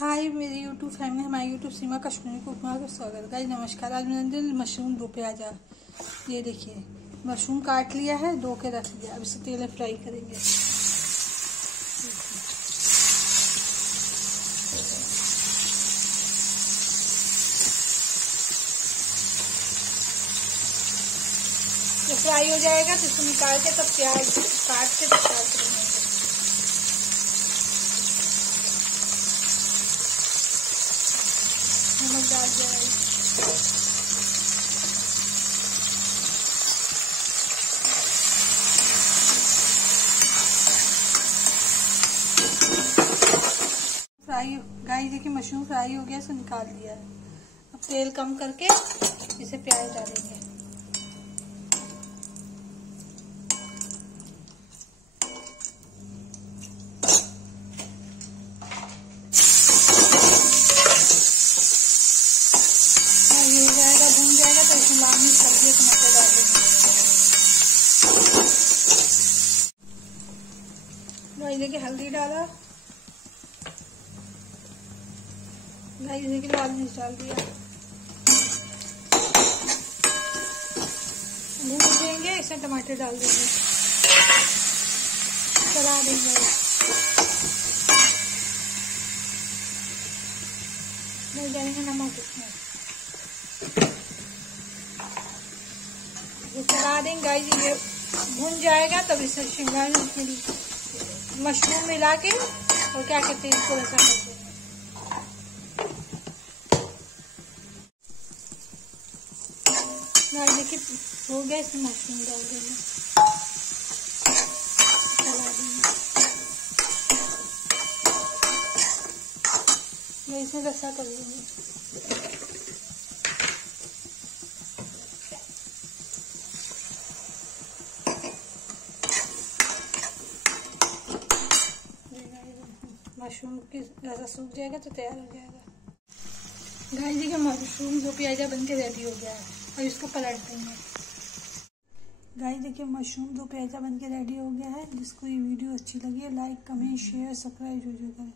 हाय मेरी YouTube family, हमारे YouTube सीमा कश्मीरी कुकमा का स्वागत। गाइस नमस्कार। आज मैंने मशरूम दो प्याजा, ये देखिए मशरूम काट लिया है, धो के रख दिया। अब इसे तेल में फ्राई करेंगे। ये फ्राई हो जाएगा तो इसको निकाल के तब प्याज काट के तब प्याज करेंगे। नमक डाल जाए, फ्राई। गाइस देखिए मशरूम फ्राई हो गया, इसको निकाल दिया है। अब तेल कम करके इसे प्याज डालेंगे। ये हो जाएगा, भून जाएगा तो इसमें लाल मिर्च, हल्दी, टमाटर डाल देंगे। गाइस देखिए हल्दी डाला, गाइस देखिए लाल मिर्च डाल दिया। भून देंगे, इसमें टमाटर डाल देंगे, चला देंगे। नहीं डालेंगे नमक इसमें, ये चला देंगे। गाइस ये भून जाएगा तब इसमें शिमला मिर्च, मशरूम मिला के और क्या कहते हैं इसको ऐसा करते हैं। गाइस देखिए हो गया, इसमें मशरूम डाल देंगे, चला देंगे। मैं इसमें रसा कर लूंगी। मशरूम की रसा सूख जाएगा तो तैयार हो जाएगा। गाइस देखिए मशरूम दो प्याजा बन के रेडी हो गया है और इसको पलट देंगे। गाइस देखिए मशरूम दो प्याजा बन के रेडी हो गया है। जिसको ये वीडियो अच्छी लगी है लाइक कमेंट शेयर सब्सक्राइब जरूर करें।